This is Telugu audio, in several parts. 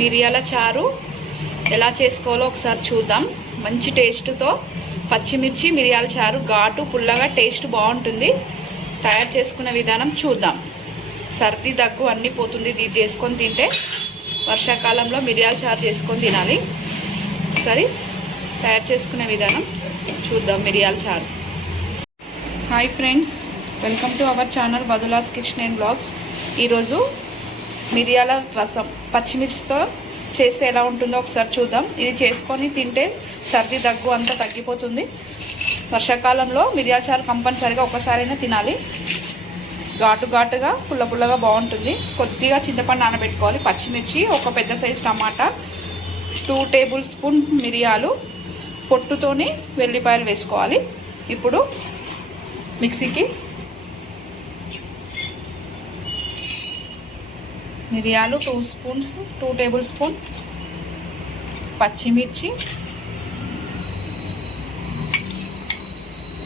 మిరియాల చారు ఎలా చేసుకోవాలో ఒకసారి చూద్దాం. మంచి టేస్ట్తో పచ్చిమిర్చి మిరియాల చారు ఘాటు పుల్లగా టేస్ట్ బాగుంటుంది. తయారు చేసుకునే విధానం చూద్దాం. సర్ది దగ్గు అన్నీ పోతుంది ఇది చేసుకొని తింటే. వర్షాకాలంలో మిరియాల చారు చేసుకొని తినాలి. ఒకసారి తయారు చేసుకునే విధానం చూద్దాం. మిరియాల చారు. Hi friends, welcome to our channel బదులాస్ కిచెన్ అండ్ బ్లాగ్స్. ఈరోజు మిరియాల రసం పచ్చిమిర్చితో చేస్తే ఎలా ఉంటుందో ఒకసారి చూద్దాం. ఇది చేసుకొని తింటే సర్ది దగ్గు అంతా తగ్గిపోతుంది. వర్షాకాలంలో మిరియాల చారు కంపల్సరిగా ఒకసారైనా తినాలి. ఘాటుగా పుల్లగా బాగుంటుంది. కొద్దిగా చింతపండు నానబెట్టుకోవాలి. పచ్చిమిర్చి, ఒక పెద్ద సైజు టమాటా, 2 టేబుల్ స్పూన్ మిరియాలు, పొట్టుతోని వెల్లిపాయలు వేసుకోవాలి. ఇప్పుడు మిక్సీకి మిరియాలు 2 టేబుల్ స్పూన్, పచ్చిమిర్చి,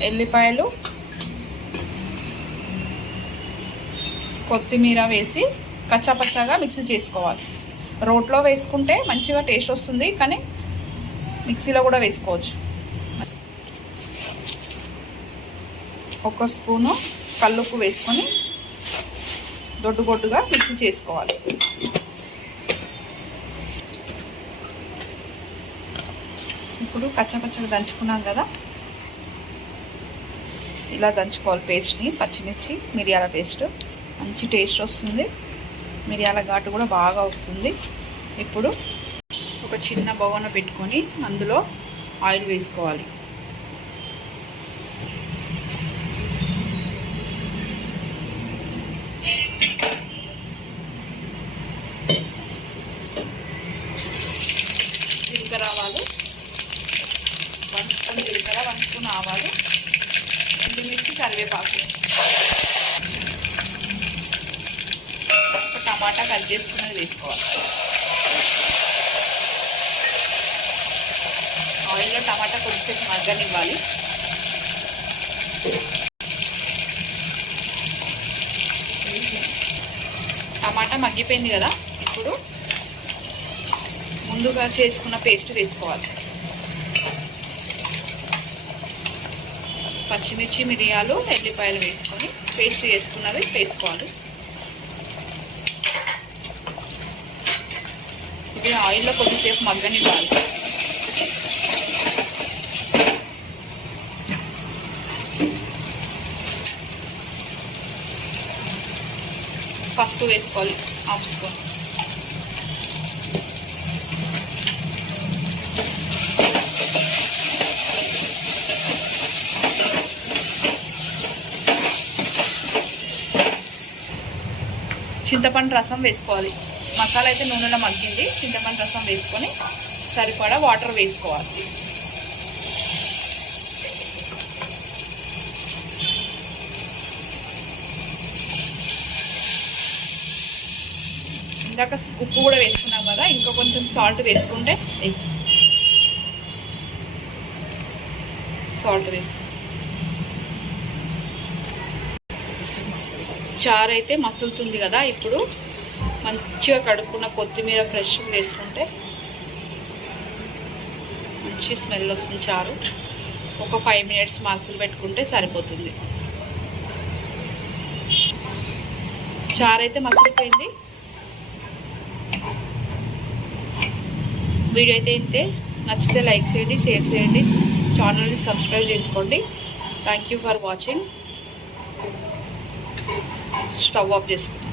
ఎల్లిపాయలు, కొత్తిమీర వేసి కచ్చాపచ్చాగా మిక్సీ చేసుకోవాలి. రోట్లో వేసుకుంటే మంచిగా టేస్ట్ వస్తుంది, కానీ మిక్సీలో కూడా వేసుకోవచ్చు. 1 స్పూను కల్లుప్పు వేసుకొని దొడ్డుగా మిక్సీ చేసుకోవాలి. ఇప్పుడు కచ్చపచ్చగా దంచుకున్నాం కదా, ఇలా దంచుకోవాలి పేస్ట్ని. పచ్చిమిర్చి మిరియాల పేస్ట్ మంచి టేస్ట్ వస్తుంది. మిరియాల ఘాటు కూడా బాగా వస్తుంది. ఇప్పుడు ఒక చిన్న బగోన పెట్టుకొని అందులో ఆయిల్ వేసుకోవాలి. జీలకర్ర ఆవాలు, 1 స్పూన్ జీలకర్ర, 1 స్పూన్ ఆవాలు, ఎండుమిర్చి, కరివేపాకు, ఒక టమాటా కట్ చేసుకున్నది వేసుకోవాలి. ఆయిల్లో టమాటా కొద్దిసేపు మగ్గనివ్వాలి. టమాటా మగ్గిపోయింది కదా, ఇప్పుడు ముందుగా చేసుకున్న పేస్ట్ వేసుకోవాలి. పచ్చిమిర్చి, మిరియాలు, ఎల్లిపాయలు వేసుకొని పేస్ట్ చేసుకున్నది వేసుకోవాలి. ఇది ఆయిల్లో కొద్దిసేపు మగ్గనివ్వాలి. పసుపు వేసుకోవాలి 1/2 స్పూన్. చింతపండు రసం వేసుకోవాలి. మసాలా అయితే నూనెలో మగ్గింది. చింతపండు రసం వేసుకొని సరిపడా వాటర్ వేసుకోవాలి. ఇందాక ఉప్పు కూడా వేసుకున్నాం కదా, ఇంకా కొంచెం సాల్ట్ వేసుకుంటే చారు అయితే మసులుతుంది కదా. ఇప్పుడు మంచిగా కడుక్కున్న కొత్తిమీర ఫ్రెష్ వేసుకుంటే మంచి స్మెల్ వస్తుంది. చారు ఒక 5 మినిట్స్ మసులు పెట్టుకుంటే సరిపోతుంది. చారు అయితే మసిలిపోయింది. వీడియో అయితే ఇంతే. నచ్చితే లైక్ చేయండి, షేర్ చేయండి, ఛానల్ని సబ్స్క్రైబ్ చేసుకోండి. Thank you for watching. Stove off చేసుకుంటాం.